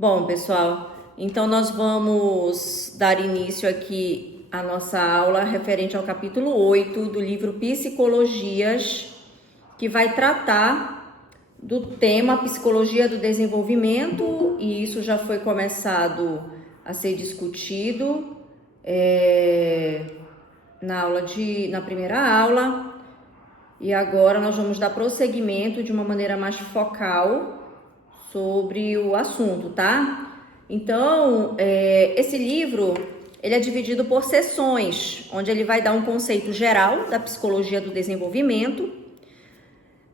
Bom, pessoal, então nós vamos dar início aqui à nossa aula referente ao capítulo 8 do livro Psicologias, que vai tratar do tema Psicologia do Desenvolvimento, e isso já foi começado a ser discutido na primeira aula, e agora nós vamos dar prosseguimento de uma maneira mais focal sobre o assunto, tá? Então, esse livro, ele é dividido por seções, onde ele vai dar um conceito geral da psicologia do desenvolvimento,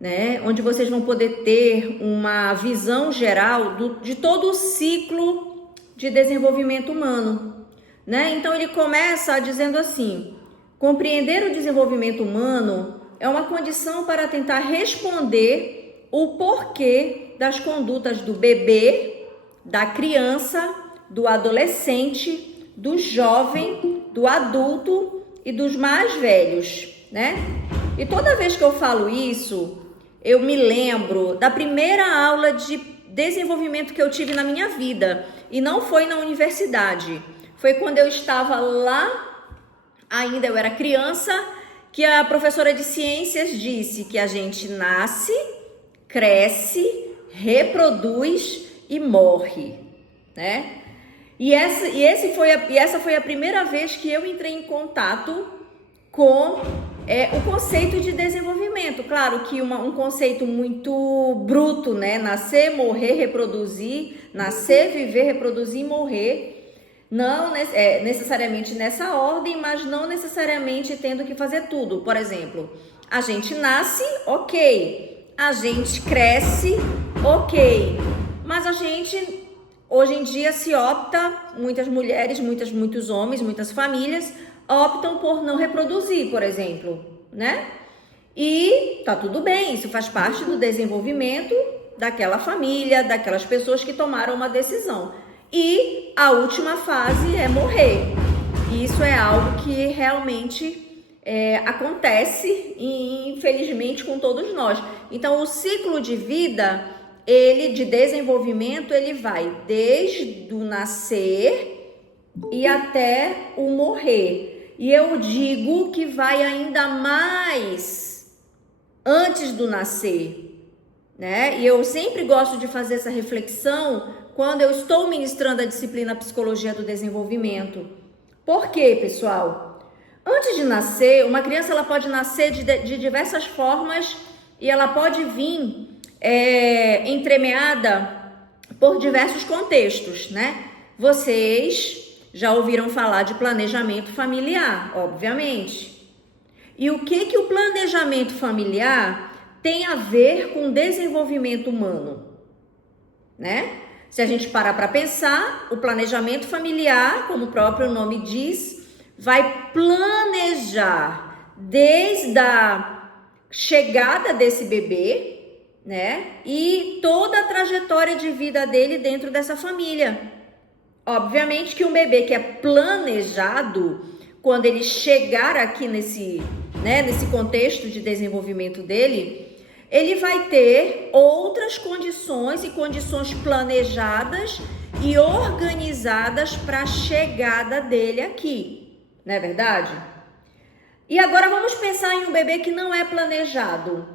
né? Onde vocês vão poder ter uma visão geral de todo o ciclo de desenvolvimento humano, né? Então, ele começa dizendo assim: compreender o desenvolvimento humano é uma condição para tentar responder o porquê das condutas do bebê, da criança, do adolescente, do jovem, do adulto e dos mais velhos, né? E toda vez que eu falo isso, eu me lembro da primeira aula de desenvolvimento que eu tive na minha vida, e não foi na universidade, foi quando eu estava lá, ainda eu era criança, que a professora de ciências disse que a gente nasce, cresce, reproduz e morre, né? E essa foi a primeira vez que eu entrei em contato com o conceito de desenvolvimento. Claro que um conceito muito bruto, né? Nascer, morrer, reproduzir, nascer, viver, reproduzir e morrer. Não necessariamente nessa ordem, mas não necessariamente tendo que fazer tudo. Por exemplo, a gente nasce, ok. A gente cresce, ok. Mas a gente, hoje em dia, muitas mulheres, muitos homens, muitas famílias optam por não reproduzir, por exemplo, né? E tá tudo bem, isso faz parte do desenvolvimento daquela família, daquelas pessoas que tomaram uma decisão. E a última fase é morrer. Isso é algo que realmente acontece, infelizmente, com todos nós. Então, o ciclo de vida, de desenvolvimento, ele vai desde o nascer e até o morrer. E eu digo que vai ainda mais antes do nascer, né? E eu sempre gosto de fazer essa reflexão quando eu estou ministrando a disciplina Psicologia do Desenvolvimento. Por quê, pessoal? Antes de nascer, uma criança ela pode nascer de diversas formas e ela pode vir entremeada por diversos contextos, né? Vocês já ouviram falar de planejamento familiar, obviamente. E o que o planejamento familiar tem a ver com o desenvolvimento humano, né? Se a gente parar para pensar, o planejamento familiar, como o próprio nome diz, vai planejar desde a chegada desse bebê, né? E toda a trajetória de vida dele dentro dessa família. Obviamente que um bebê que é planejado, quando ele chegar aqui nesse contexto de desenvolvimento dele, ele vai ter outras condições e condições planejadas e organizadas para a chegada dele aqui. Não é verdade? E agora vamos pensar em um bebê que não é planejado.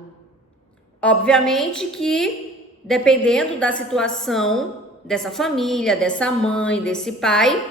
Obviamente que, dependendo da situação dessa família, dessa mãe, desse pai,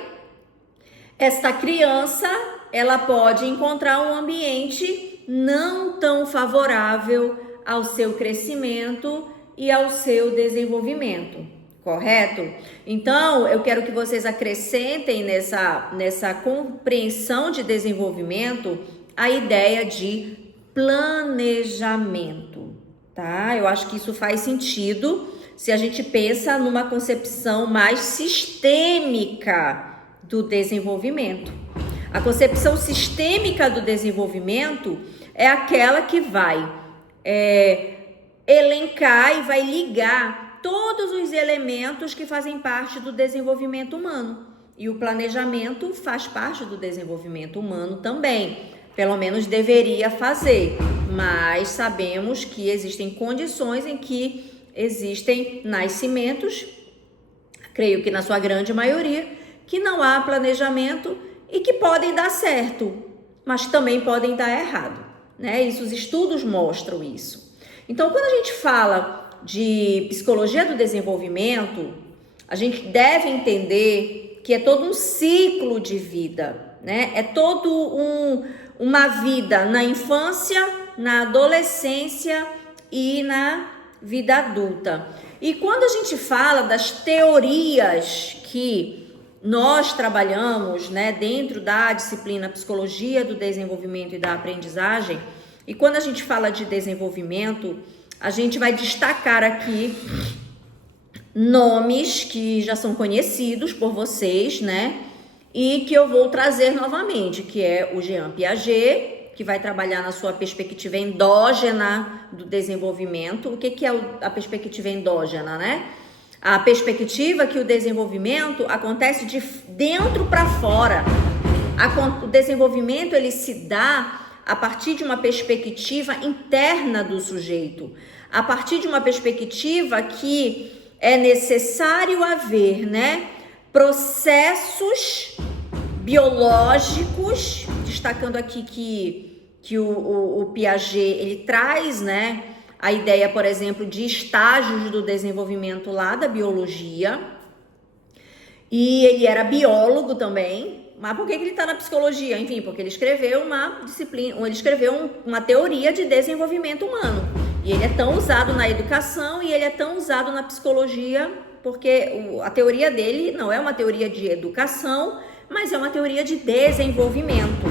esta criança, ela pode encontrar um ambiente não tão favorável ao seu crescimento e ao seu desenvolvimento. Correto? Então, eu quero que vocês acrescentem nessa compreensão de desenvolvimento a ideia de planejamento, tá? Eu acho que isso faz sentido se a gente pensa numa concepção mais sistêmica do desenvolvimento. A concepção sistêmica do desenvolvimento é aquela que vai elencar e vai ligar todos os elementos que fazem parte do desenvolvimento humano. E o planejamento faz parte do desenvolvimento humano também. Pelo menos deveria fazer. Mas sabemos que existem condições em que existem nascimentos creio que na sua grande maioria, que não há planejamento e que podem dar certo, mas também podem dar errado, né? Isso, os estudos mostram isso. Então, quando a gente fala de psicologia do desenvolvimento, a gente deve entender que é todo um ciclo de vida, né? É uma vida na infância, na adolescência e na vida adulta. E quando a gente fala das teorias que nós trabalhamos, né, dentro da disciplina Psicologia do Desenvolvimento e da Aprendizagem, e quando a gente fala de desenvolvimento, a gente vai destacar aqui nomes que já são conhecidos por vocês, né, e que eu vou trazer novamente, que é o Jean Piaget, que vai trabalhar na sua perspectiva endógena do desenvolvimento. O que é a perspectiva endógena, né? A perspectiva que o desenvolvimento acontece de dentro para fora. O desenvolvimento, ele se dá a partir de uma perspectiva interna do sujeito, a partir de uma perspectiva que é necessário haver, né, processos biológicos, destacando aqui que o Piaget, ele traz, né, a ideia, por exemplo, de estágios do desenvolvimento lá da biologia, e ele era biólogo também. Mas por que ele está na psicologia? Enfim, porque ele escreveu uma disciplina, ele escreveu uma teoria de desenvolvimento humano, e ele é tão usado na educação e ele é tão usado na psicologia, porque a teoria dele não é uma teoria de educação, mas é uma teoria de desenvolvimento,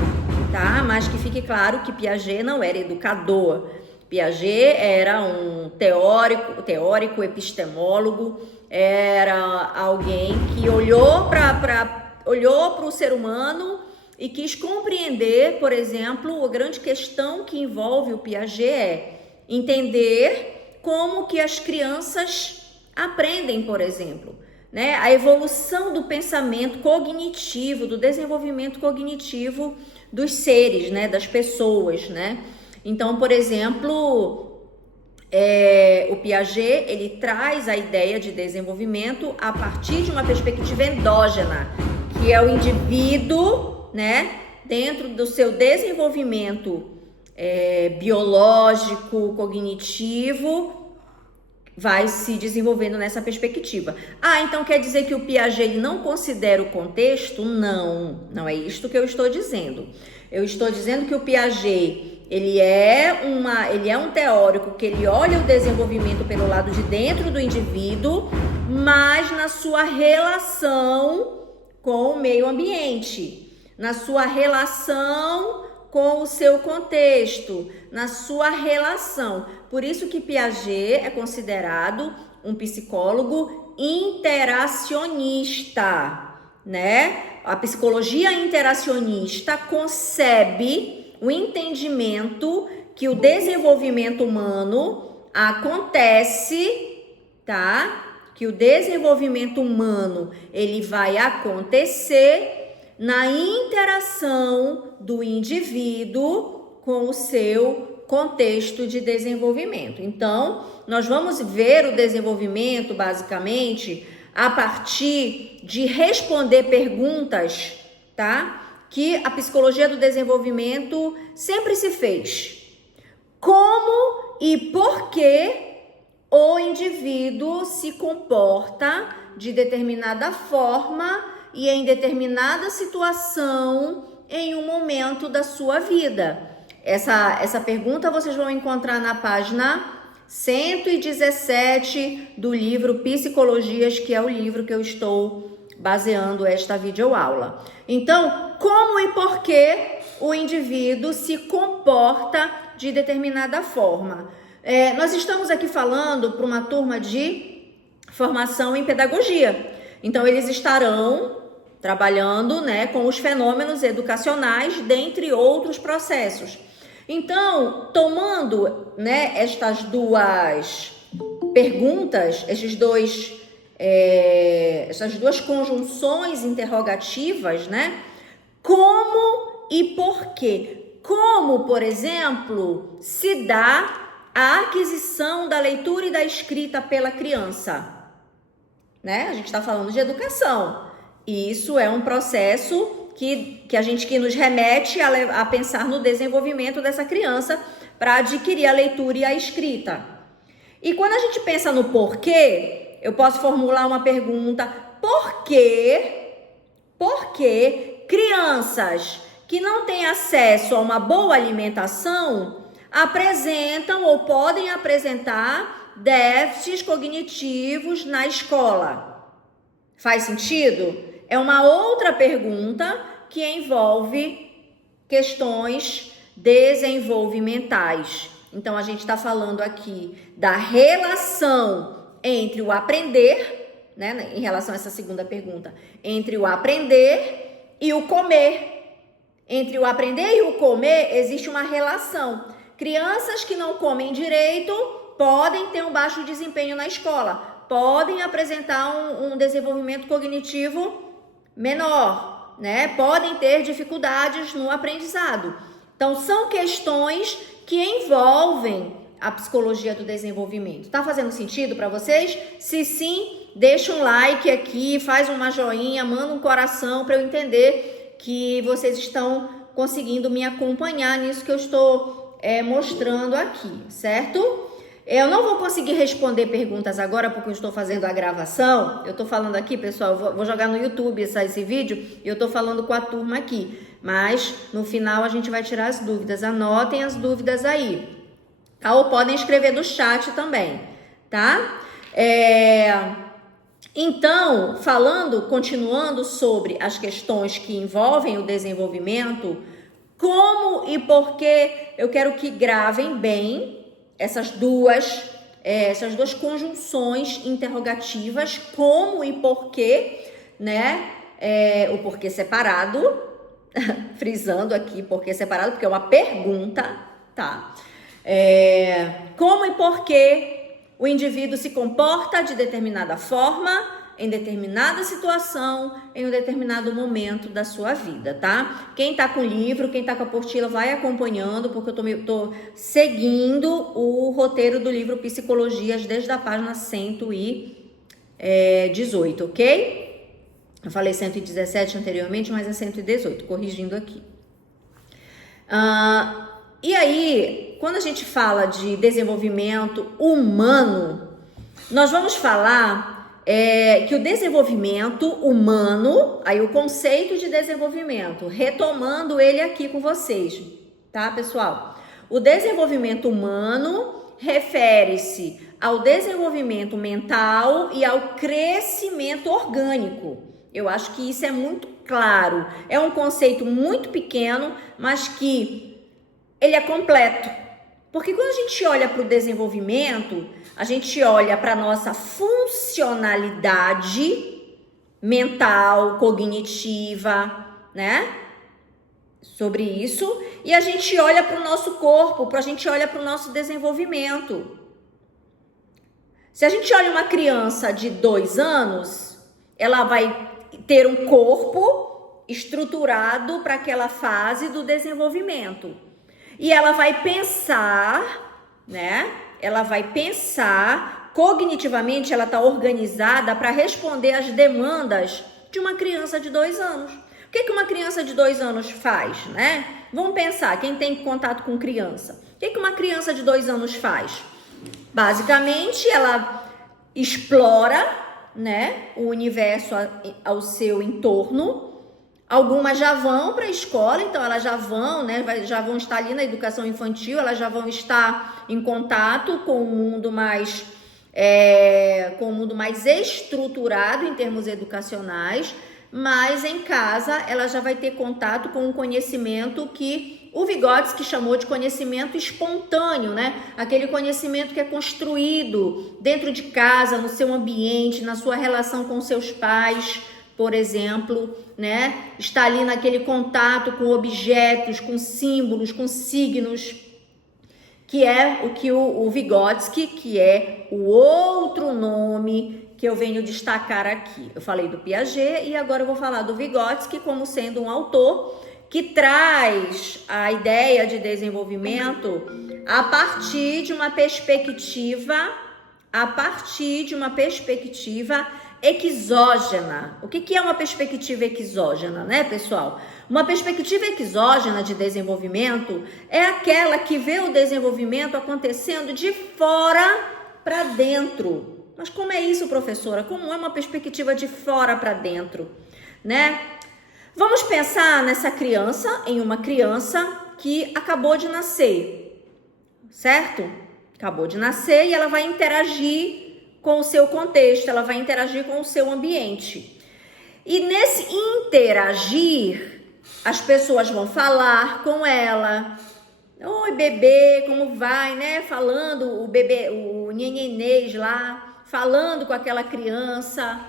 tá? Mas que fique claro que Piaget não era educador. Piaget era um teórico epistemólogo, era alguém que olhou para o ser humano e quis compreender, por exemplo, a grande questão que envolve o Piaget é entender como que as crianças aprendem, por exemplo, né? A evolução do pensamento cognitivo, do desenvolvimento cognitivo dos seres, né? Das pessoas, né? Então, por exemplo, o Piaget, ele traz a ideia de desenvolvimento a partir de uma perspectiva endógena, que é o indivíduo, né? Dentro do seu desenvolvimento biológico, cognitivo, vai se desenvolvendo nessa perspectiva. Então quer dizer que o Piaget ele não considera o contexto? Não é isto que eu estou dizendo. Eu estou dizendo que o Piaget, ele é um teórico que ele olha o desenvolvimento pelo lado de dentro do indivíduo, mas na sua relação com o meio ambiente, na sua relação com o seu contexto, na sua relação. Por isso que Piaget é considerado um psicólogo interacionista, né? A psicologia interacionista concebe o entendimento que o desenvolvimento humano acontece, tá? Que o desenvolvimento humano, ele vai acontecer na interação do indivíduo com o seu contexto de desenvolvimento. Então, nós vamos ver o desenvolvimento, basicamente, a partir de responder perguntas, tá? Que a psicologia do desenvolvimento sempre se fez. Como e por que o indivíduo se comporta de determinada forma e em determinada situação em um momento da sua vida. Essa pergunta vocês vão encontrar na página 117 do livro Psicologias, que é o livro que eu estou baseando esta videoaula. Então, como e por que o indivíduo se comporta de determinada forma? Nós estamos aqui falando para uma turma de formação em pedagogia. Então, eles estarão trabalhando, né, com os fenômenos educacionais, dentre outros processos. Então, tomando, né, estas duas perguntas, essas duas conjunções interrogativas, né, como e por quê? Como, por exemplo, se dá a aquisição da leitura e da escrita pela criança? né? A gente está falando de educação. E isso é um processo que nos remete a pensar no desenvolvimento dessa criança para adquirir a leitura e a escrita. E quando a gente pensa no porquê, eu posso formular uma pergunta: por que crianças que não têm acesso a uma boa alimentação apresentam ou podem apresentar déficits cognitivos na escola? Faz sentido? É uma outra pergunta que envolve questões desenvolvimentais. Então, a gente está falando aqui da relação entre o aprender, né, em relação a essa segunda pergunta, entre o aprender e o comer. Entre o aprender e o comer existe uma relação. Crianças que não comem direito podem ter um baixo desempenho na escola, podem apresentar um desenvolvimento cognitivo menor, né? Podem ter dificuldades no aprendizado. Então, são questões que envolvem a psicologia do desenvolvimento. Tá fazendo sentido para vocês? Se sim, deixa um like aqui, faz uma joinha, manda um coração para eu entender que vocês estão conseguindo me acompanhar nisso que eu estou mostrando aqui, certo? Eu não vou conseguir responder perguntas agora porque eu estou fazendo a gravação. Eu estou falando aqui, pessoal, eu vou jogar no YouTube esse vídeo e eu estou falando com a turma aqui. Mas no final a gente vai tirar as dúvidas. Anotem as dúvidas aí, tá? Ou podem escrever no chat também, tá? Então, continuando sobre as questões que envolvem o desenvolvimento, como e por que eu quero que gravem bem essas duas conjunções interrogativas, como e porquê, né? O porquê separado, frisando aqui porquê separado, porque é uma pergunta, tá? Como e porquê o indivíduo se comporta de determinada forma, em determinada situação, em um determinado momento da sua vida, tá? Quem tá com o livro, quem tá com a apostila, vai acompanhando, porque eu tô seguindo o roteiro do livro Psicologias desde a página 118, ok? Eu falei 117 anteriormente, mas é 118, corrigindo aqui. E aí, quando a gente fala de desenvolvimento humano, nós vamos falar que o desenvolvimento humano, aí o conceito de desenvolvimento, retomando ele aqui com vocês, tá, pessoal? O desenvolvimento humano refere-se ao desenvolvimento mental e ao crescimento orgânico. Eu acho que isso é muito claro. É um conceito muito pequeno, mas que ele é completo. Porque quando a gente olha para o desenvolvimento, a gente olha para a nossa funcionalidade mental, cognitiva, né? Sobre isso. E a gente olha para o nosso corpo, a gente olha para o nosso desenvolvimento. Se a gente olha uma criança de 2 anos, ela vai ter um corpo estruturado para aquela fase do desenvolvimento. E ela vai pensar, né? Ela vai pensar, cognitivamente ela está organizada para responder às demandas de uma criança de 2 anos. O que uma criança de 2 anos faz, né? Vamos pensar, quem tem contato com criança. O que uma criança de 2 anos faz? Basicamente, ela explora, né, o universo ao seu entorno. Algumas já vão para a escola, então elas já vão, né, já vão estar ali na educação infantil, elas já vão estar em contato com um mundo mais estruturado em termos educacionais, mas em casa ela já vai ter contato com um conhecimento que o Vygotsky chamou de conhecimento espontâneo, né? Aquele conhecimento que é construído dentro de casa, no seu ambiente, na sua relação com seus pais, por exemplo, né? Está ali naquele contato com objetos, com símbolos, com signos, que é o que o Vygotsky, que é o outro nome que eu venho destacar aqui. Eu falei do Piaget e agora eu vou falar do Vygotsky como sendo um autor que traz a ideia de desenvolvimento a partir de uma perspectiva exógena. O que é uma perspectiva exógena, né, pessoal? Uma perspectiva exógena de desenvolvimento é aquela que vê o desenvolvimento acontecendo de fora para dentro. Mas como é isso, professora? Como é uma perspectiva de fora para dentro, né? Vamos pensar nessa criança, em uma criança que acabou de nascer, certo? Acabou de nascer e ela vai interagir com o seu contexto, ela vai interagir com o seu ambiente. E nesse interagir, as pessoas vão falar com ela. Oi, bebê, como vai, né? Falando, o bebê, o nenenês lá, falando com aquela criança,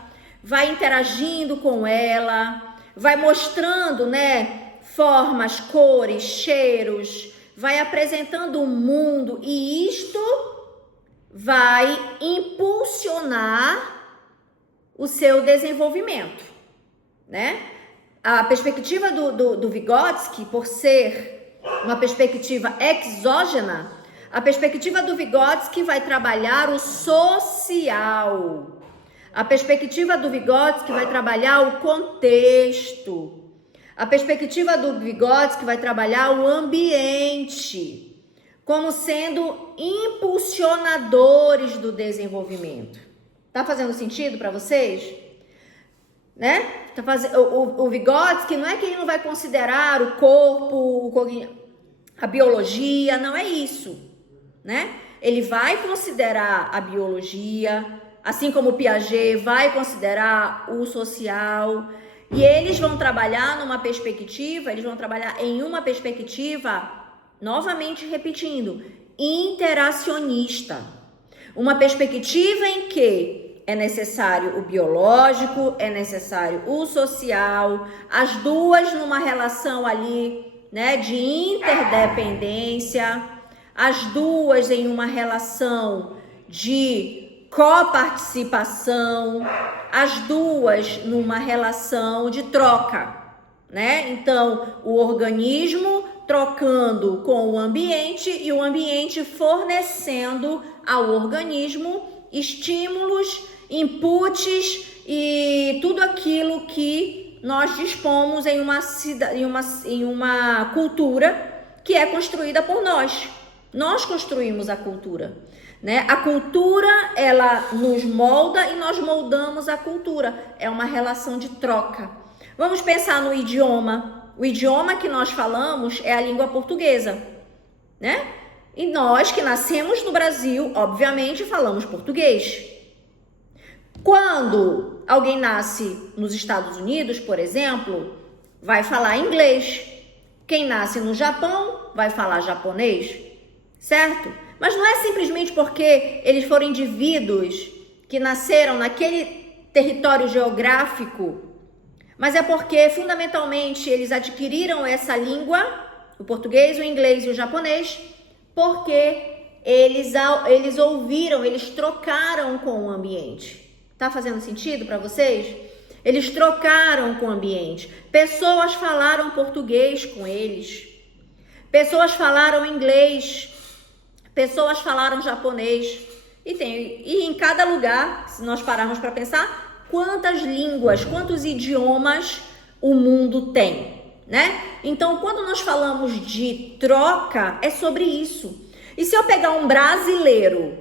vai interagindo com ela, vai mostrando, né, formas, cores, cheiros, vai apresentando o mundo, e isto vai impulsionar o seu desenvolvimento, né? A perspectiva do Vygotsky, por ser uma perspectiva exógena, a perspectiva do Vygotsky vai trabalhar o social. A perspectiva do Vygotsky vai trabalhar o contexto. A perspectiva do Vygotsky vai trabalhar o ambiente, como sendo impulsionadores do desenvolvimento. Tá fazendo sentido para vocês? Né? O Vygotsky não é que ele não vai considerar o corpo, a biologia, não é isso, né? Ele vai considerar a biologia, assim como o Piaget vai considerar o social, e eles vão trabalhar em uma perspectiva, novamente repetindo, interacionista. Uma perspectiva em que é necessário o biológico, é necessário o social, as duas numa relação ali, né, de interdependência, as duas em uma relação de coparticipação, as duas numa relação de troca, né? Então, o organismo trocando com o ambiente e o ambiente fornecendo ao organismo estímulos, inputs e tudo aquilo que nós dispomos em uma cultura que é construída por nós. Nós construímos a cultura, né? A cultura, ela nos molda e nós moldamos a cultura. É uma relação de troca. Vamos pensar no idioma. O idioma que nós falamos é a língua portuguesa, né? E nós que nascemos no Brasil, obviamente, falamos português. Quando alguém nasce nos Estados Unidos, por exemplo, vai falar inglês. Quem nasce no Japão vai falar japonês, certo? Mas não é simplesmente porque eles foram indivíduos que nasceram naquele território geográfico, mas é porque, fundamentalmente, eles adquiriram essa língua, o português, o inglês e o japonês, porque eles ouviram, eles trocaram com o ambiente. Tá fazendo sentido para vocês? Eles trocaram com o ambiente. Pessoas falaram português com eles. Pessoas falaram inglês. Pessoas falaram japonês. E em cada lugar, se nós pararmos para pensar, quantas línguas, quantos idiomas o mundo tem, né? Então, quando nós falamos de troca, é sobre isso. E se eu pegar um brasileiro,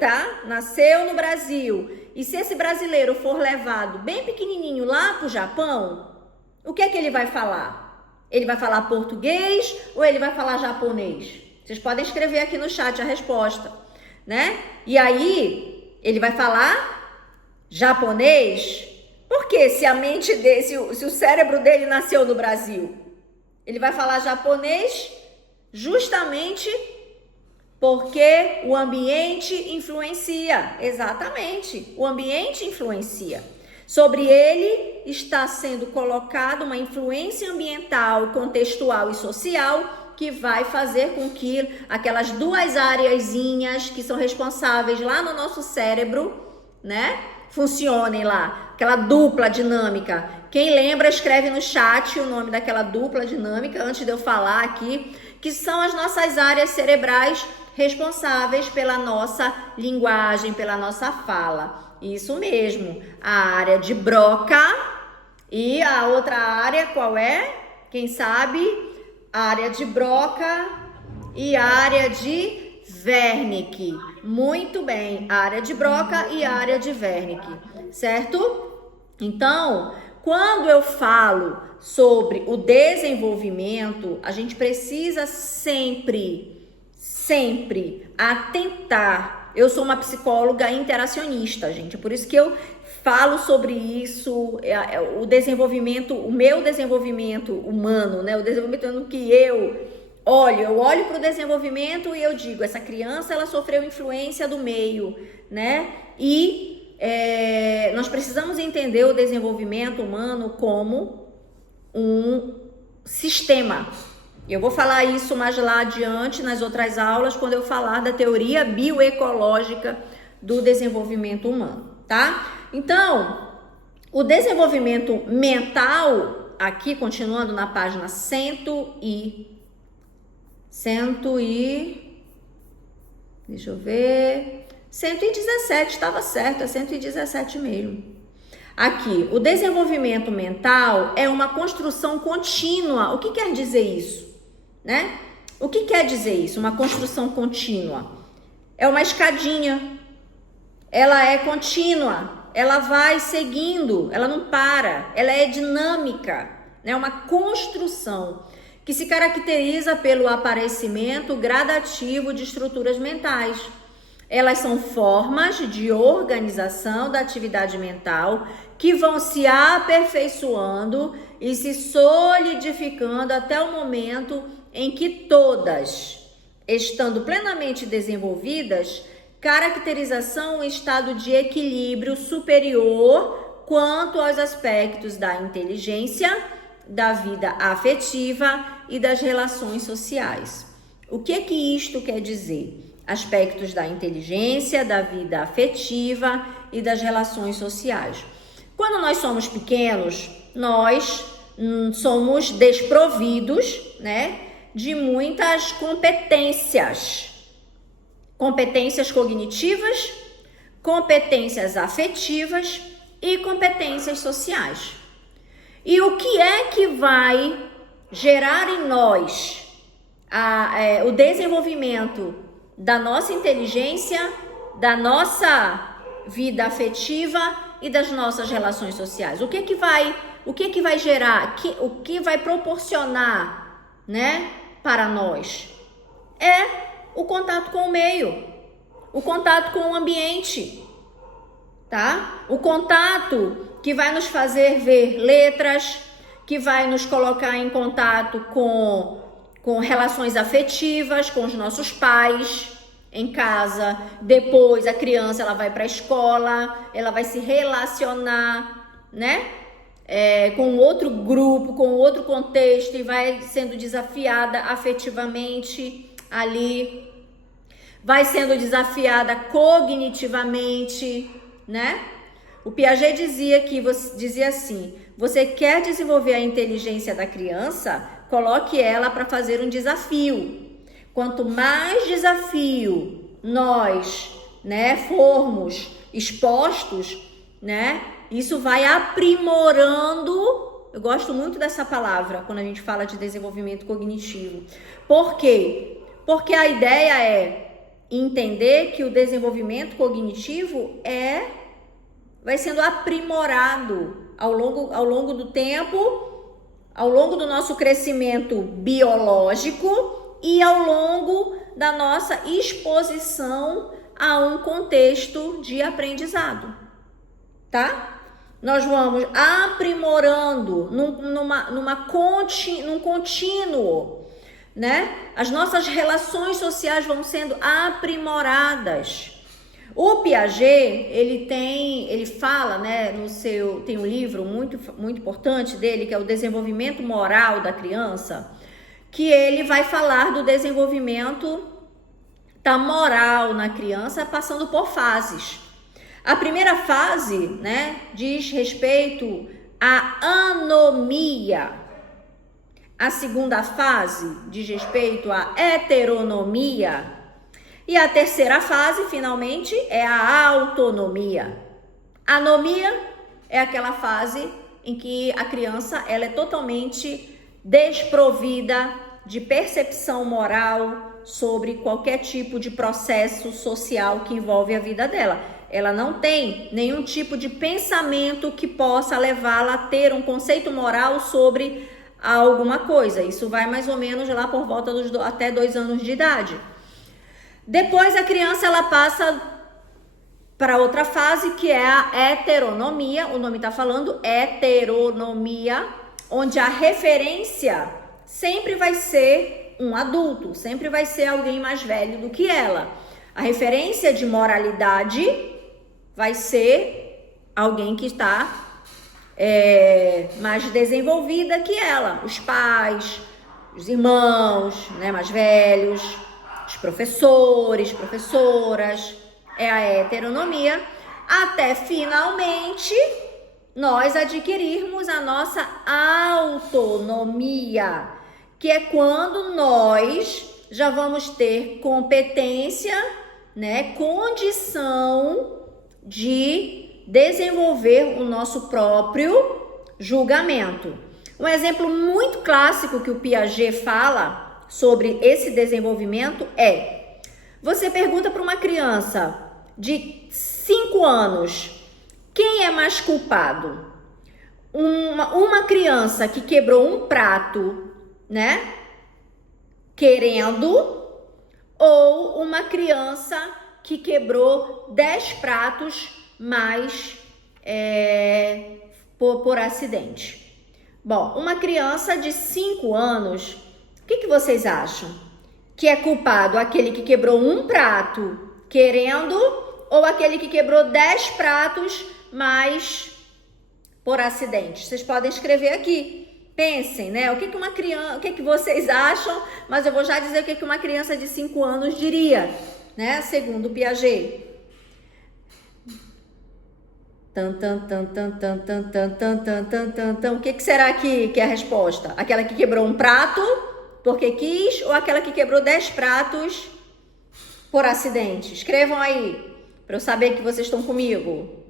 tá? Nasceu no Brasil, e se esse brasileiro for levado bem pequenininho lá pro Japão, o que é que ele vai falar? Ele vai falar português ou ele vai falar japonês? Vocês podem escrever aqui no chat a resposta, né? E aí, ele vai falar japonês? Porque se a mente dele, se o cérebro dele nasceu no Brasil, ele vai falar japonês justamente porque o ambiente influencia. Exatamente, o ambiente influencia. Sobre ele está sendo colocada uma influência ambiental, contextual e social que vai fazer com que aquelas duas áreazinhas que são responsáveis lá no nosso cérebro, né, funcionem lá, aquela dupla dinâmica. Quem lembra, escreve no chat o nome daquela dupla dinâmica antes de eu falar aqui, que são as nossas áreas cerebrais responsáveis pela nossa linguagem, pela nossa fala. Isso mesmo. A área de Broca e a outra área qual é? Quem sabe? A área de Broca e a área de Wernicke. Muito bem, a área de Broca e a área de Wernicke, certo? Então, quando eu falo sobre o desenvolvimento, a gente precisa sempre atentar. Eu sou uma psicóloga interacionista, gente, por isso que eu falo sobre isso, o desenvolvimento, o meu desenvolvimento humano, né? O desenvolvimento humano que eu olho para o desenvolvimento e eu digo, essa criança, ela sofreu influência do meio, né? E nós precisamos entender o desenvolvimento humano como um sistema. Eu vou falar isso mais lá adiante nas outras aulas, quando eu falar da teoria bioecológica do desenvolvimento humano, tá? Então, o desenvolvimento mental, aqui continuando na página 117, estava certo, é 117 mesmo. Aqui, o desenvolvimento mental é uma construção contínua. O que quer dizer isso, né? O que quer dizer isso, uma construção contínua? É uma escadinha, ela é contínua, ela vai seguindo, ela não para, ela é dinâmica, né? Uma construção que se caracteriza pelo aparecimento gradativo de estruturas mentais. Elas são formas de organização da atividade mental que vão se aperfeiçoando e se solidificando até o momento em que todas, estando plenamente desenvolvidas, caracterização um estado de equilíbrio superior quanto aos aspectos da inteligência, da vida afetiva e das relações sociais. O que isto quer dizer? Aspectos da inteligência, da vida afetiva e das relações sociais. Quando nós somos pequenos, nós somos desprovidos, né, de muitas competências. Competências cognitivas, competências afetivas e competências sociais. E o que é que vai gerar em nós o desenvolvimento da nossa inteligência, da nossa vida afetiva e das nossas relações sociais? O que vai gerar, o que vai proporcionar, né, para nós? É o contato com o meio, o contato com o ambiente, tá? O contato que vai nos fazer ver letras, que vai nos colocar em contato com relações afetivas, com os nossos pais em casa. Depois a criança, ela vai para a escola, ela vai se relacionar, né? Com outro grupo, com outro contexto, e vai sendo desafiada afetivamente ali, vai sendo desafiada cognitivamente, né? O Piaget dizia assim: você quer desenvolver a inteligência da criança? Coloque ela para fazer um desafio. Quanto mais desafio nós, né, formos expostos, né, isso vai aprimorando. Eu gosto muito dessa palavra quando a gente fala de desenvolvimento cognitivo. Por quê? Porque a ideia é entender que o desenvolvimento cognitivo vai sendo aprimorado ao longo do tempo, ao longo do nosso crescimento biológico e ao longo da nossa exposição a um contexto de aprendizado, tá? Nós vamos aprimorando num contínuo, né? As nossas relações sociais vão sendo aprimoradas. O Piaget, ele fala, né, tem um livro muito, muito importante dele, que é o Desenvolvimento Moral da Criança, que ele vai falar do desenvolvimento da moral na criança, passando por fases. A primeira fase, né, diz respeito à anomia. A segunda fase diz respeito à heteronomia. E a terceira fase, finalmente, é a autonomia. Anomia é aquela fase em que a criança ela é totalmente desprovida de percepção moral sobre qualquer tipo de processo social que envolve a vida dela. Ela não tem nenhum tipo de pensamento que possa levá-la a ter um conceito moral sobre alguma coisa. Isso vai mais ou menos lá por volta dos até 2 anos de idade. Depois a criança ela passa para outra fase, que é a heteronomia. O nome está falando heteronomia, onde a referência sempre vai ser um adulto, sempre vai ser alguém mais velho do que ela. A referência de moralidade vai ser alguém que está mais desenvolvida que ela, os pais, os irmãos, né, mais velhos, os professores, professoras. É a heteronomia, até finalmente nós adquirirmos a nossa autonomia, que é quando nós já vamos ter competência, né, condição de desenvolver o nosso próprio julgamento. Um exemplo muito clássico que o Piaget fala sobre esse desenvolvimento é: você pergunta para uma criança de 5 anos, quem é mais culpado? Uma criança que quebrou um prato, né, querendo, ou uma criança que quebrou 10 pratos, mas por acidente? Bom, uma criança de 5 anos, o que vocês acham? Que é culpado aquele que quebrou um prato querendo ou aquele que quebrou 10 pratos, mas por acidente? Vocês podem escrever aqui. Pensem, né? O que uma criança, o que vocês acham? Mas eu vou já dizer o que uma criança de 5 anos diria, né? Segundo Piaget. O que será que é a resposta? Aquela que quebrou um prato porque quis ou aquela que quebrou 10 pratos por acidente? Escrevam aí, para eu saber que vocês estão comigo.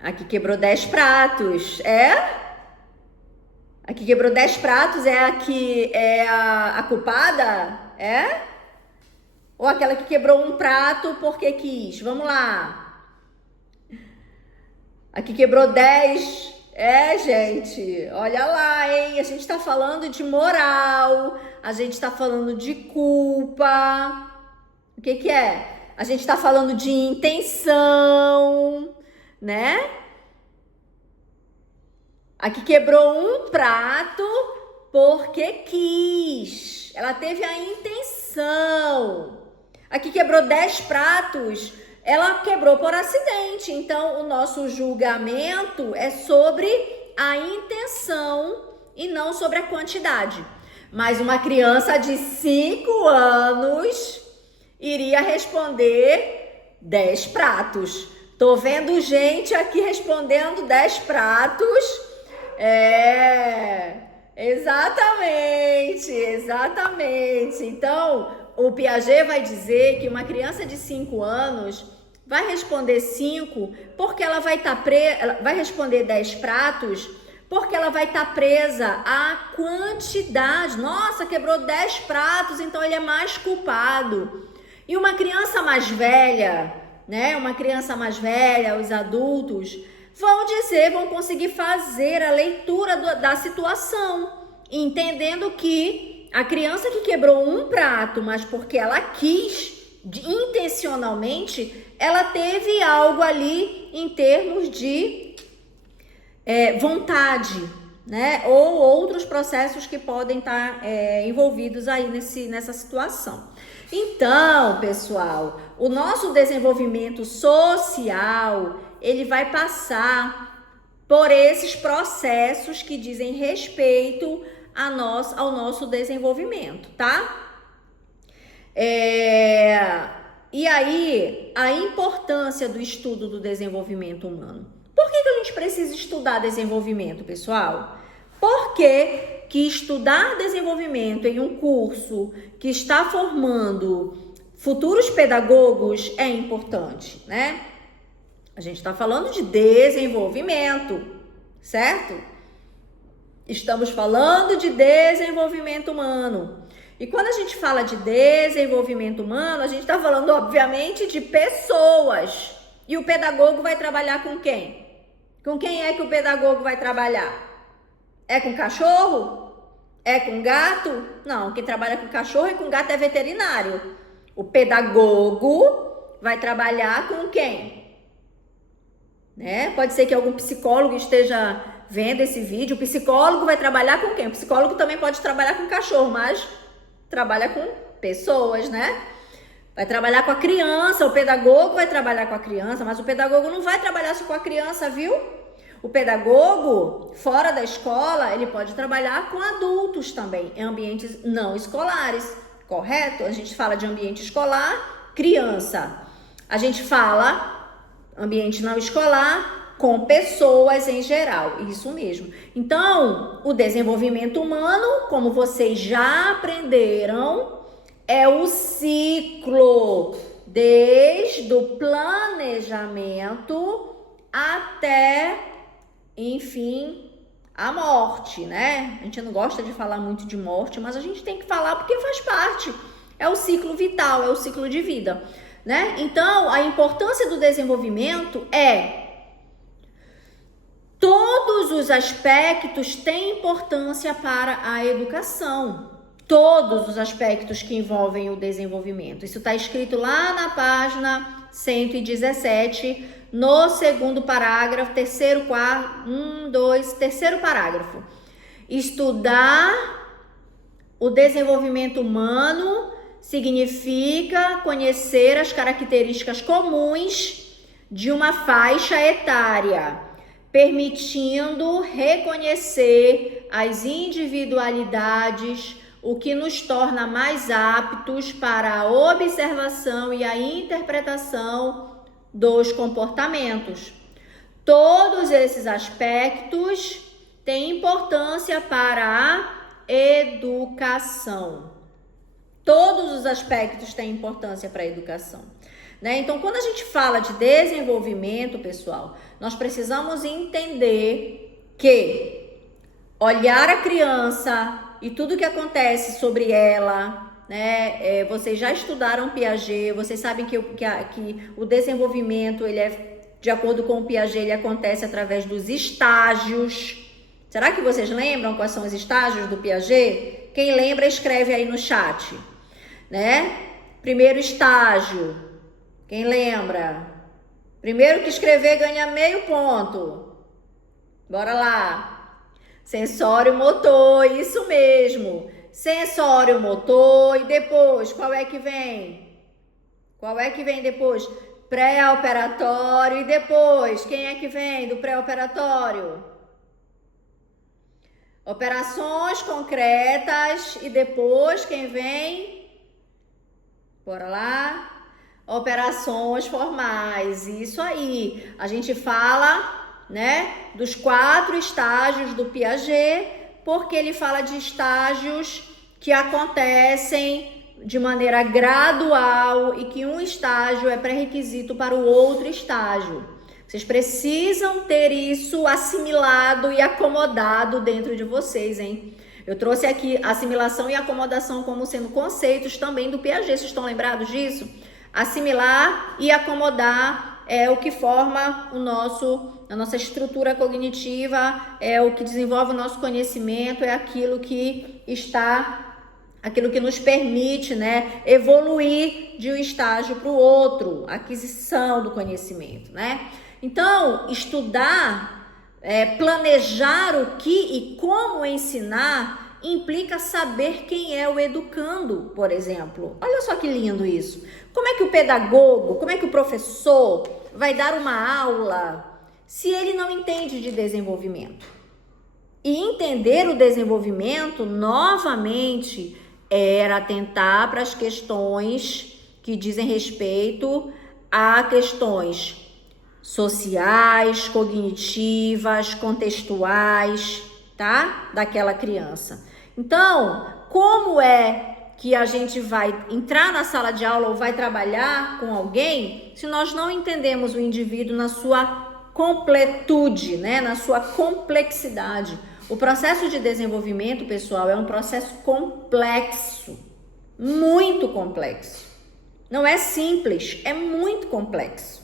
A que quebrou 10 pratos é? A que quebrou 10 pratos é a que é a culpada? É? Ou aquela que quebrou um prato porque quis? Vamos lá. A que quebrou 10... gente, olha lá, hein? A gente tá falando de moral, a gente tá falando de culpa. O que é? A gente tá falando de intenção, né? A que quebrou um prato porque quis. Ela teve a intenção. A que quebrou 10 pratos, ela quebrou por acidente. Então, o nosso julgamento é sobre a intenção e não sobre a quantidade. Mas uma criança de 5 anos iria responder 10 pratos. Tô vendo gente aqui respondendo 10 pratos. Exatamente. Então, o Piaget vai dizer que uma criança de 5 anos vai responder 5 porque ela vai estar vai responder 10 pratos porque ela vai estar presa à quantidade. Nossa, quebrou 10 pratos, então ele é mais culpado. E uma criança mais velha, né? Uma criança mais velha, os adultos vão conseguir fazer a leitura da situação, entendendo que a criança que quebrou um prato, mas porque ela quis, intencionalmente, ela teve algo ali em termos de vontade, né? Ou outros processos que podem estar envolvidos aí nessa situação. Então, pessoal, o nosso desenvolvimento social, ele vai passar por esses processos que dizem respeito ao nosso desenvolvimento, tá? E aí, a importância do estudo do desenvolvimento humano. Por que a gente precisa estudar desenvolvimento, pessoal? Porque que estudar desenvolvimento em um curso que está formando futuros pedagogos é importante, né? gente está falando de desenvolvimento, certo? Estamos falando de desenvolvimento humano. E quando a gente fala de desenvolvimento humano, a gente está falando, obviamente, de pessoas. E o pedagogo vai trabalhar com quem? Com quem é que o pedagogo vai trabalhar? É com cachorro? É com gato? Não, quem trabalha com cachorro e com gato é veterinário. O pedagogo vai trabalhar com quem? Né? Pode ser que algum psicólogo esteja vendo esse vídeo. O psicólogo vai trabalhar com quem? O psicólogo também pode trabalhar com cachorro, mas trabalha com pessoas, né? Vai trabalhar com a criança, o pedagogo vai trabalhar com a criança, mas o pedagogo não vai trabalhar só com a criança, viu? O pedagogo, fora da escola, ele pode trabalhar com adultos também, em ambientes não escolares, correto? A gente fala de ambiente escolar, criança. A gente fala ambiente não escolar com pessoas em geral, isso mesmo. Então, o desenvolvimento humano, como vocês já aprenderam, é o ciclo desde o planejamento até, enfim, a morte, né? A gente não gosta de falar muito de morte, mas a gente tem que falar porque faz parte. É o ciclo vital, é o ciclo de vida, né? Então, a importância do desenvolvimento é todos os aspectos têm importância para a educação. Todos os aspectos que envolvem o desenvolvimento. Isso está escrito lá na página 117, no segundo parágrafo, terceiro parágrafo. Estudar o desenvolvimento humano significa conhecer as características comuns de uma faixa etária, permitindo reconhecer as individualidades, o que nos torna mais aptos para a observação e a interpretação dos comportamentos. Todos esses aspectos têm importância para a educação. Todos os aspectos têm importância para a educação, né? Então, quando a gente fala de desenvolvimento, pessoal, nós precisamos entender que olhar a criança e tudo que acontece sobre ela, né? Vocês já estudaram Piaget, vocês sabem que o desenvolvimento, ele é, de acordo com o Piaget, ele acontece através dos estágios. Será que vocês lembram quais são os estágios do Piaget? Quem lembra, escreve aí no chat, né? Primeiro estágio, quem lembra? Primeiro que escrever ganha meio ponto. Bora lá. Sensório motor, isso mesmo. Sensório motor e depois, qual é que vem? Qual é que vem depois? Pré-operatório e depois, quem é que vem do pré-operatório? Operações concretas e depois, quem vem? Bora lá. Operações formais, isso aí. A gente fala, né, dos 4 estágios do Piaget, porque ele fala de estágios que acontecem de maneira gradual e que um estágio é pré-requisito para o outro estágio. Vocês precisam ter isso assimilado e acomodado dentro de vocês, hein? Eu trouxe aqui assimilação e acomodação como sendo conceitos também do Piaget. Vocês estão lembrados disso? Assimilar e acomodar é o que forma a nossa estrutura cognitiva, é o que desenvolve o nosso conhecimento, é aquilo que nos permite, né, evoluir de um estágio para o outro, aquisição do conhecimento, né? Então, estudar, planejar o que e como ensinar implica saber quem é o educando, por exemplo. Olha só que lindo isso. Como é que o pedagogo, como é que o professor vai dar uma aula se ele não entende de desenvolvimento? E entender o desenvolvimento, novamente, era atentar para as questões que dizem respeito a questões sociais, cognitivas, contextuais, tá? Daquela criança. Então, como é que a gente vai entrar na sala de aula ou vai trabalhar com alguém se nós não entendemos o indivíduo na sua completude, né? Na sua complexidade. O processo de desenvolvimento, pessoal, é um processo complexo, muito complexo. Não é simples, é muito complexo,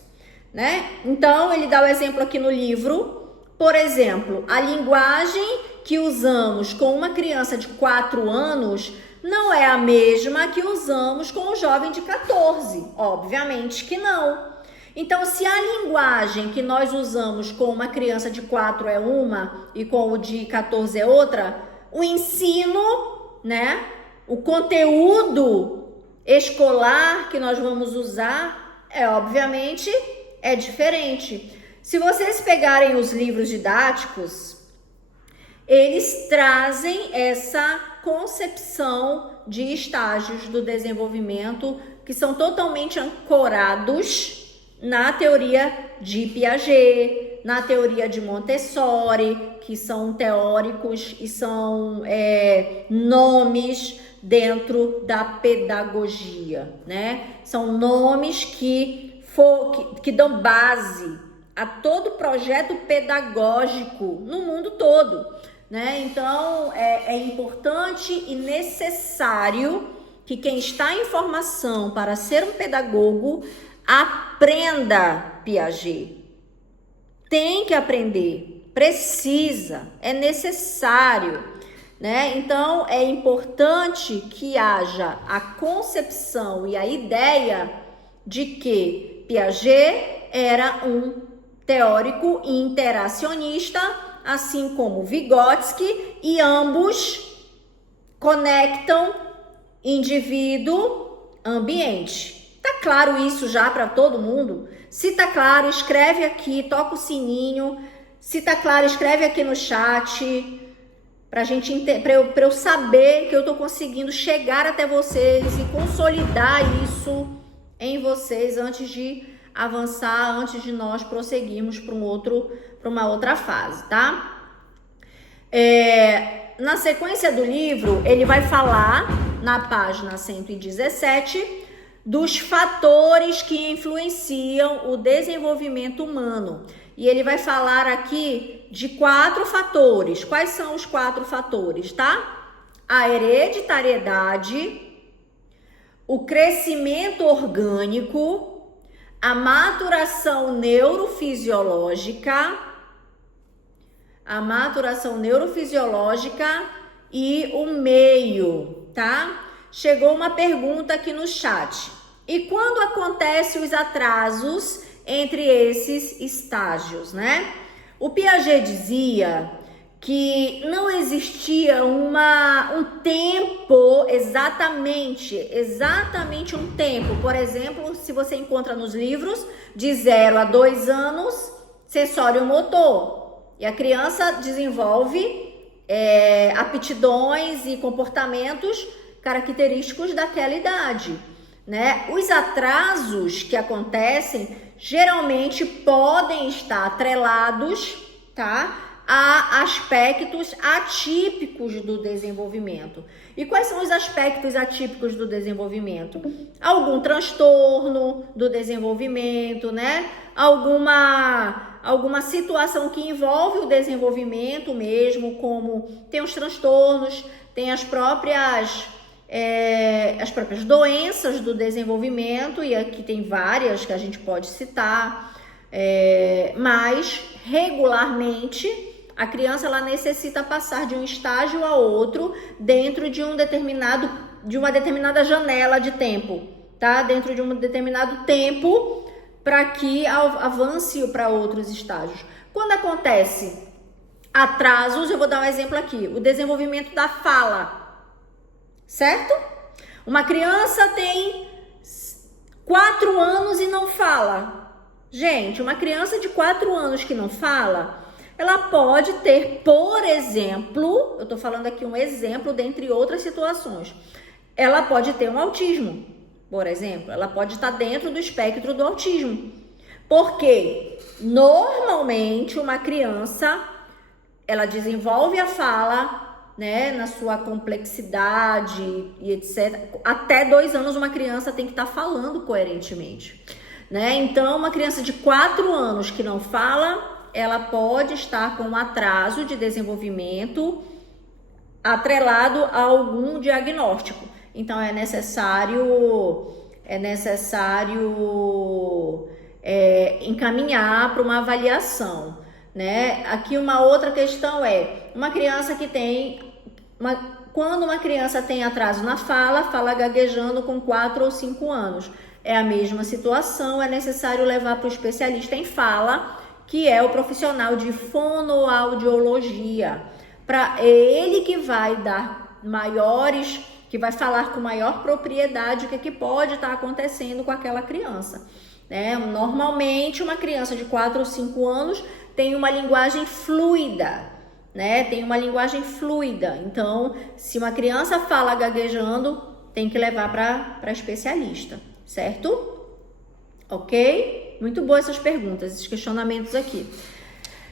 né? Então, ele dá o exemplo aqui no livro, por exemplo, a linguagem que usamos com uma criança de 4 anos não é a mesma que usamos com um jovem de 14, obviamente que não. Então, se a linguagem que nós usamos com uma criança de 4 é uma e com o de 14 é outra, o ensino, né, o conteúdo escolar que nós vamos usar obviamente diferente. Se vocês pegarem os livros didáticos, eles trazem essa concepção de estágios do desenvolvimento que são totalmente ancorados na teoria de Piaget, na teoria de Montessori, que são teóricos e são nomes dentro da pedagogia, né? São nomes que dão base a todo projeto pedagógico no mundo todo, né? Então, é importante e necessário que quem está em formação para ser um pedagogo aprenda Piaget. Tem que aprender, precisa, é necessário, né? Então, é importante que haja a concepção e a ideia de que Piaget era um teórico interacionista, assim como Vygotsky, e ambos conectam indivíduo-ambiente. Tá claro isso já para todo mundo? Se tá claro, escreve aqui, toca o sininho. Se tá claro, escreve aqui no chat para eu saber que eu tô conseguindo chegar até vocês e consolidar isso em vocês antes de avançar, antes de nós prosseguirmos para uma outra fase, tá? Na sequência do livro, ele vai falar na página 117 dos fatores que influenciam o desenvolvimento humano. E ele vai falar aqui de 4 fatores. Quais são os 4 fatores, tá? A hereditariedade, o crescimento orgânico, a maturação neurofisiológica e o meio, tá? Chegou uma pergunta aqui no chat. E quando acontecem os atrasos entre esses estágios, né? O Piaget dizia que não existia um tempo exatamente um tempo. Por exemplo, se você encontra nos livros, de 0 a 2 anos, sensório motor. E a criança desenvolve aptidões e comportamentos característicos daquela idade, né? Os atrasos que acontecem geralmente podem estar atrelados, tá, a aspectos atípicos do desenvolvimento. E quais são os aspectos atípicos do desenvolvimento? Algum transtorno do desenvolvimento, né? Alguma situação que envolve o desenvolvimento mesmo, como tem os transtornos, tem as próprias doenças do desenvolvimento, e aqui tem várias que a gente pode citar, mas regularmente a criança ela necessita passar de um estágio a outro dentro de uma determinada janela de tempo, tá? Dentro de um determinado tempo para que avance para outros estágios. Quando acontece atrasos, eu vou dar um exemplo aqui, o desenvolvimento da fala, certo? Uma criança tem 4 anos e não fala. Gente, uma criança de 4 anos que não fala, ela pode ter, por exemplo, eu tô falando aqui um exemplo dentre outras situações, ela pode ter um autismo, por exemplo, ela pode estar dentro do espectro do autismo, porque normalmente uma criança, ela desenvolve a fala né, na sua complexidade e etc. Até 2 anos uma criança tem que estar falando coerentemente, né? Então, uma criança de 4 anos que não fala, ela pode estar com um atraso de desenvolvimento atrelado a algum diagnóstico. Então, é necessário encaminhar para uma avaliação, né? Aqui uma outra questão é, uma criança que tem, quando uma criança tem atraso na fala gaguejando com 4 ou 5 anos, é a mesma situação, é necessário levar para o especialista em fala, que é o profissional de fonoaudiologia, para ele que vai dar que vai falar com maior propriedade o que pode estar acontecendo com aquela criança, né? Normalmente, uma criança de 4 ou 5 anos tem uma linguagem fluida, né? Então, se uma criança fala gaguejando, tem que levar para especialista, certo? Ok? Muito boas essas perguntas, esses questionamentos aqui.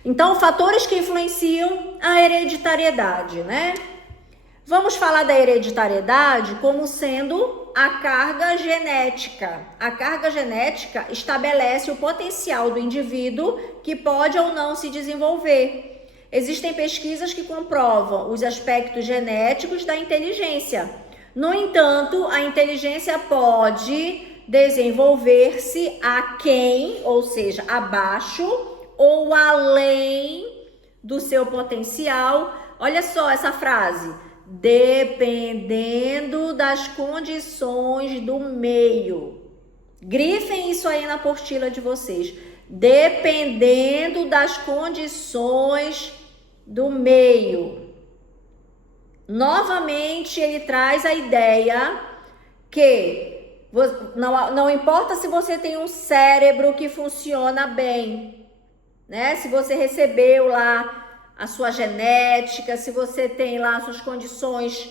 Então, fatores que influenciam a hereditariedade, né? Vamos falar da hereditariedade como sendo a carga genética. A carga genética estabelece o potencial do indivíduo que pode ou não se desenvolver. Existem pesquisas que comprovam os aspectos genéticos da inteligência. No entanto, a inteligência pode desenvolver-se aquém, ou seja, abaixo ou além do seu potencial. Olha só essa frase. Dependendo das condições do meio. Grifem isso aí na apostila de vocês. Dependendo das condições do meio. Novamente, ele traz a ideia que não importa se você tem um cérebro que funciona bem, né? Se você recebeu lá a sua genética, se você tem lá suas condições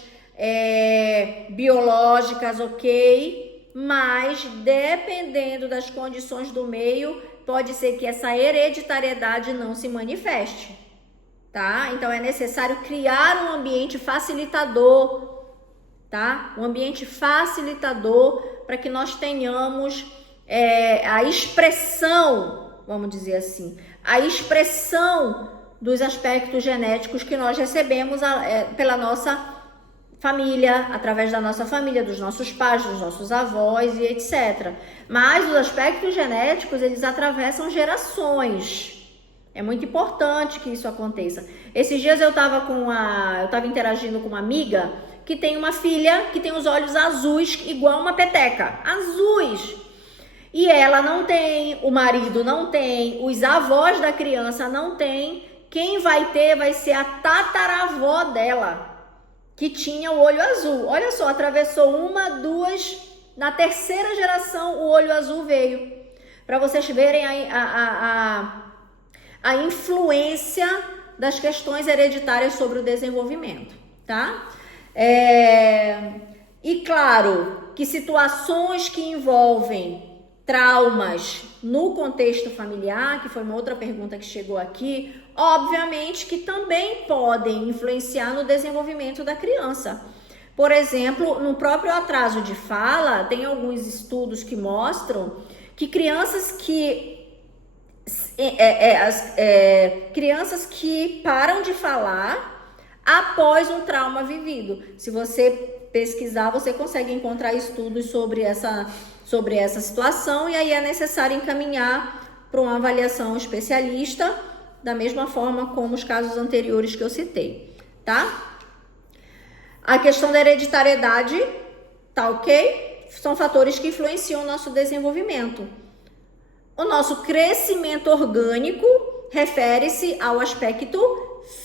biológicas, ok? Mas dependendo das condições do meio, pode ser que essa hereditariedade não se manifeste, tá? Então é necessário criar um ambiente facilitador, tá? Um ambiente facilitador para que nós tenhamos a expressão, vamos dizer assim, a expressão dos aspectos genéticos que nós recebemos pela nossa família, através da nossa família, dos nossos pais, dos nossos avós e etc. Mas os aspectos genéticos, eles atravessam gerações. É muito importante que isso aconteça. Esses dias eu estava interagindo com uma amiga que tem uma filha que tem os olhos azuis igual uma peteca. Azuis! E ela não tem, o marido não tem, os avós da criança não tem. Quem vai ter vai ser a tataravó dela, que tinha o olho azul. Olha só, atravessou 1, 2, na 3ª geração o olho azul veio. Para vocês verem a influência das questões hereditárias sobre o desenvolvimento, tá? E claro que situações que envolvem traumas no contexto familiar, que foi uma outra pergunta que chegou aqui, obviamente que também podem influenciar no desenvolvimento da criança. Por exemplo, no próprio atraso de fala, tem alguns estudos que mostram que crianças que param de falar após um trauma vivido. Se você pesquisar, você consegue encontrar estudos sobre essa situação, e aí é necessário encaminhar para uma avaliação especialista, da mesma forma como os casos anteriores que eu citei, tá? A questão da hereditariedade, tá ok? São fatores que influenciam o nosso desenvolvimento. O nosso crescimento orgânico refere-se ao aspecto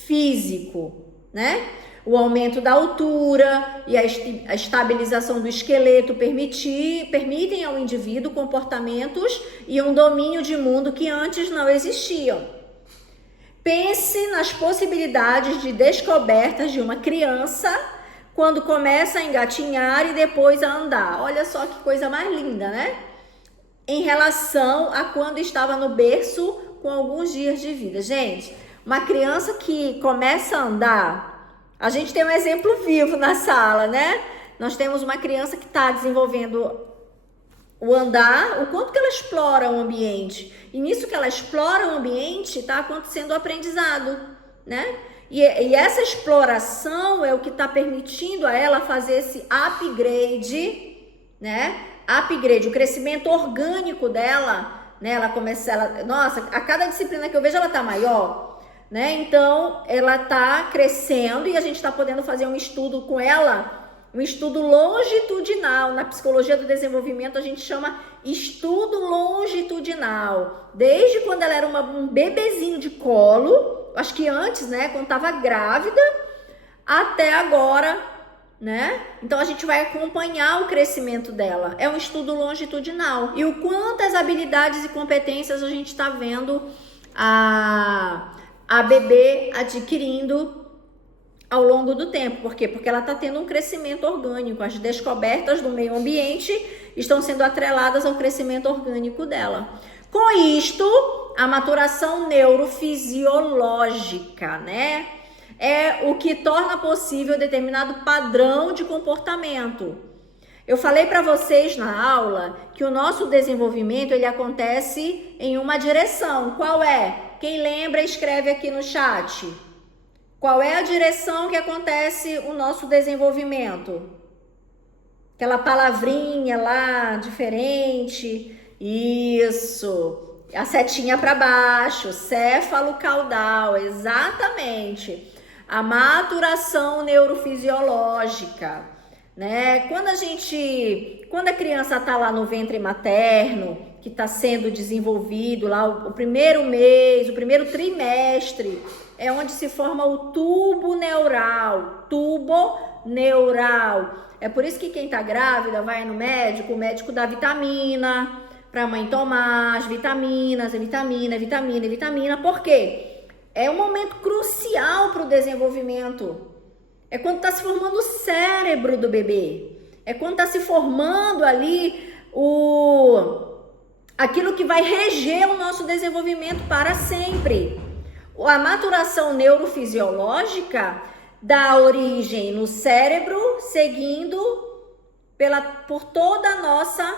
físico, né? O aumento da altura e a estabilização do esqueleto permitem ao indivíduo comportamentos e um domínio de mundo que antes não existiam. Pense nas possibilidades de descobertas de uma criança quando começa a engatinhar e depois a andar. Olha só que coisa mais linda, né? Em relação a quando estava no berço com alguns dias de vida. Gente, uma criança que começa a andar A gente tem um exemplo vivo na sala, né? Nós temos uma criança que está desenvolvendo o andar, o quanto que ela explora o ambiente. E nisso que ela explora o ambiente, está acontecendo o aprendizado, né? E essa exploração é o que está permitindo a ela fazer esse upgrade, né? Upgrade, o crescimento orgânico dela, né? Nossa, a cada disciplina que eu vejo, ela tá maior, né? Então, ela tá crescendo e a gente está podendo fazer um estudo com ela, um estudo longitudinal. Na psicologia do desenvolvimento, a gente chama estudo longitudinal. Desde quando ela era um bebezinho de colo, acho que antes, né, quando estava grávida, até agora, né? Então a gente vai acompanhar o crescimento dela. É um estudo longitudinal. E o quantas habilidades e competências a gente está vendo a bebê adquirindo ao longo do tempo. Por quê? Porque ela está tendo um crescimento orgânico. As descobertas do meio ambiente estão sendo atreladas ao crescimento orgânico dela. Com isto, a maturação neurofisiológica, né? É o que torna possível determinado padrão de comportamento. Eu falei para vocês na aula que o nosso desenvolvimento ele acontece em uma direção. Qual é? Quem lembra, escreve aqui no chat. Qual é a direção que acontece o nosso desenvolvimento? Aquela palavrinha lá, diferente. Isso. A setinha para baixo. Céfalo caudal. Exatamente. A maturação neurofisiológica, né? Quando a criança está lá no ventre materno, que está sendo desenvolvido lá o primeiro mês, o primeiro trimestre, é onde se forma o tubo neural. É por isso que quem está grávida vai no médico, o médico dá vitamina para a mãe tomar, as vitaminas, vitamina. Por quê? É um momento crucial para o desenvolvimento. É quando está se formando o cérebro do bebê. É quando está se formando ali aquilo que vai reger o nosso desenvolvimento para sempre. A maturação neurofisiológica dá origem no cérebro, seguindo por toda a nossa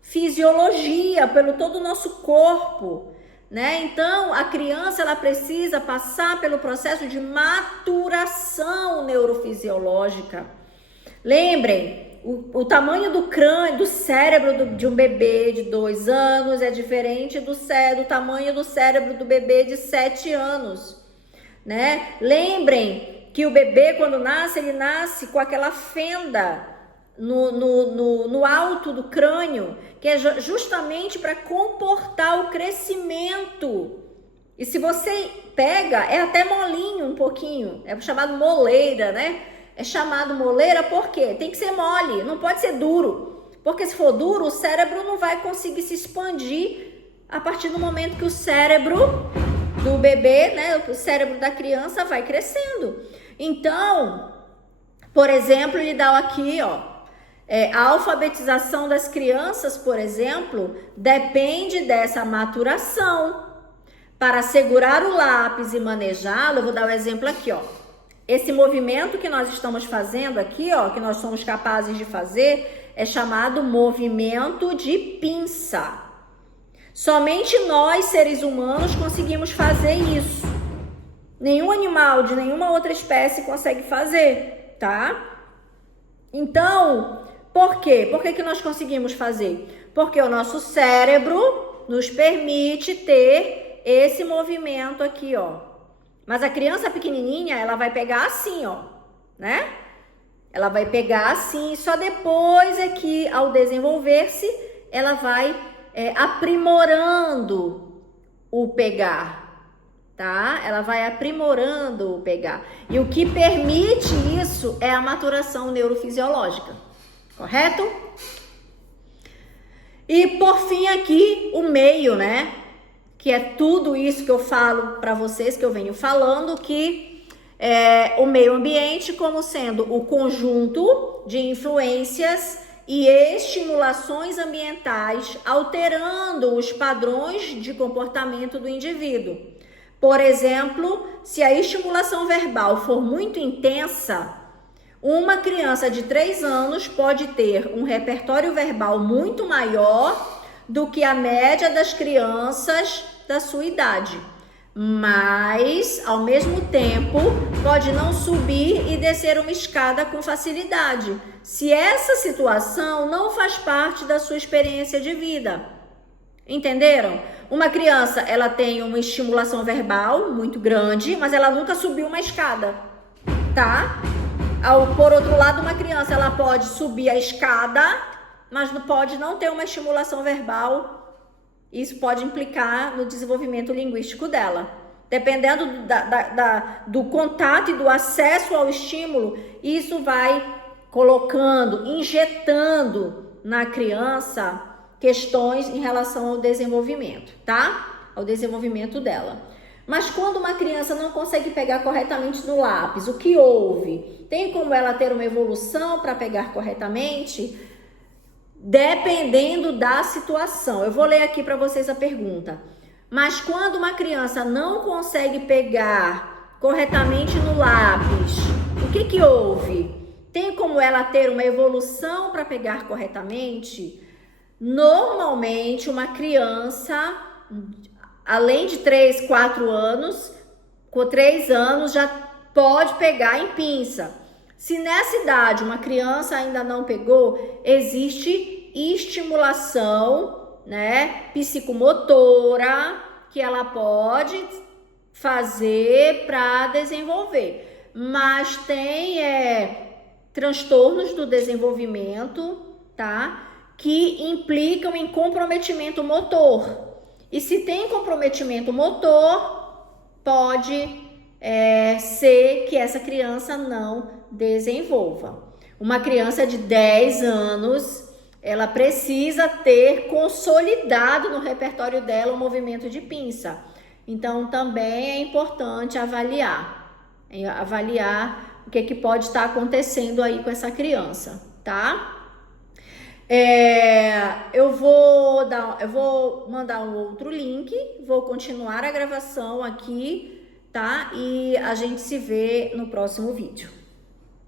fisiologia, pelo todo o nosso corpo, né? Então, a criança ela precisa passar pelo processo de maturação neurofisiológica. Lembrem, o tamanho do crânio, do cérebro de um bebê de 2 anos é diferente do tamanho do cérebro do bebê de 7 anos, né? Lembrem que o bebê, quando nasce, ele nasce com aquela fenda no alto do crânio, que é justamente para comportar o crescimento. E se você pega, é até molinho um pouquinho, é chamado moleira, né? É chamado moleira porque tem que ser mole, não pode ser duro. Porque se for duro, o cérebro não vai conseguir se expandir a partir do momento que o cérebro do bebê, né, o cérebro da criança vai crescendo. Então, por exemplo, ele dá aqui, ó, a alfabetização das crianças, por exemplo, depende dessa maturação. Para segurar o lápis e manejá-lo, eu vou dar um exemplo aqui, ó. Esse movimento que nós estamos fazendo aqui, ó, que nós somos capazes de fazer, é chamado movimento de pinça. Somente nós, seres humanos, conseguimos fazer isso. Nenhum animal de nenhuma outra espécie consegue fazer, tá? Então, por quê? Por que nós conseguimos fazer? Porque o nosso cérebro nos permite ter esse movimento aqui, ó. Mas a criança pequenininha, ela vai pegar assim, ó, né? Ela vai pegar assim, e só depois é que, ao desenvolver-se, ela vai aprimorando o pegar, tá? Ela vai aprimorando o pegar. E o que permite isso é a maturação neurofisiológica, correto? E por fim aqui, o meio, né? Que é tudo isso que eu falo para vocês, que eu venho falando, que o meio ambiente como sendo o conjunto de influências e estimulações ambientais alterando os padrões de comportamento do indivíduo. Por exemplo, se a estimulação verbal for muito intensa, uma criança de 3 anos pode ter um repertório verbal muito maior do que a média das crianças da sua idade. Mas, ao mesmo tempo, pode não subir e descer uma escada com facilidade, se essa situação não faz parte da sua experiência de vida. Entenderam? Uma criança, ela tem uma estimulação verbal muito grande, mas ela nunca subiu uma escada, tá? Por outro lado, uma criança, ela pode subir a escada, mas não pode não ter uma estimulação verbal. Isso pode implicar no desenvolvimento linguístico dela. Dependendo do contato e do acesso ao estímulo, isso vai colocando, injetando na criança questões em relação ao desenvolvimento, tá? Ao desenvolvimento dela. Mas quando uma criança não consegue pegar corretamente no lápis, o que houve? Tem como ela ter uma evolução para pegar corretamente? Dependendo da situação. Eu vou ler aqui para vocês a pergunta. Mas quando uma criança não consegue pegar corretamente no lápis, o que houve? Tem como ela ter uma evolução para pegar corretamente? Normalmente, uma criança, além de 3, 4 anos, com 3 anos já pode pegar em pinça. Se nessa idade uma criança ainda não pegou, existe estimulação, né, psicomotora que ela pode fazer para desenvolver. Mas tem transtornos do desenvolvimento, tá, que implicam em comprometimento motor. E se tem comprometimento motor, pode ser que essa criança não desenvolva. Uma criança de 10 anos, ela precisa ter consolidado no repertório dela o movimento de pinça. Então, também é importante avaliar o que pode estar acontecendo aí com essa criança, tá? Eu vou mandar um outro link, vou continuar a gravação aqui, tá? E a gente se vê no próximo vídeo.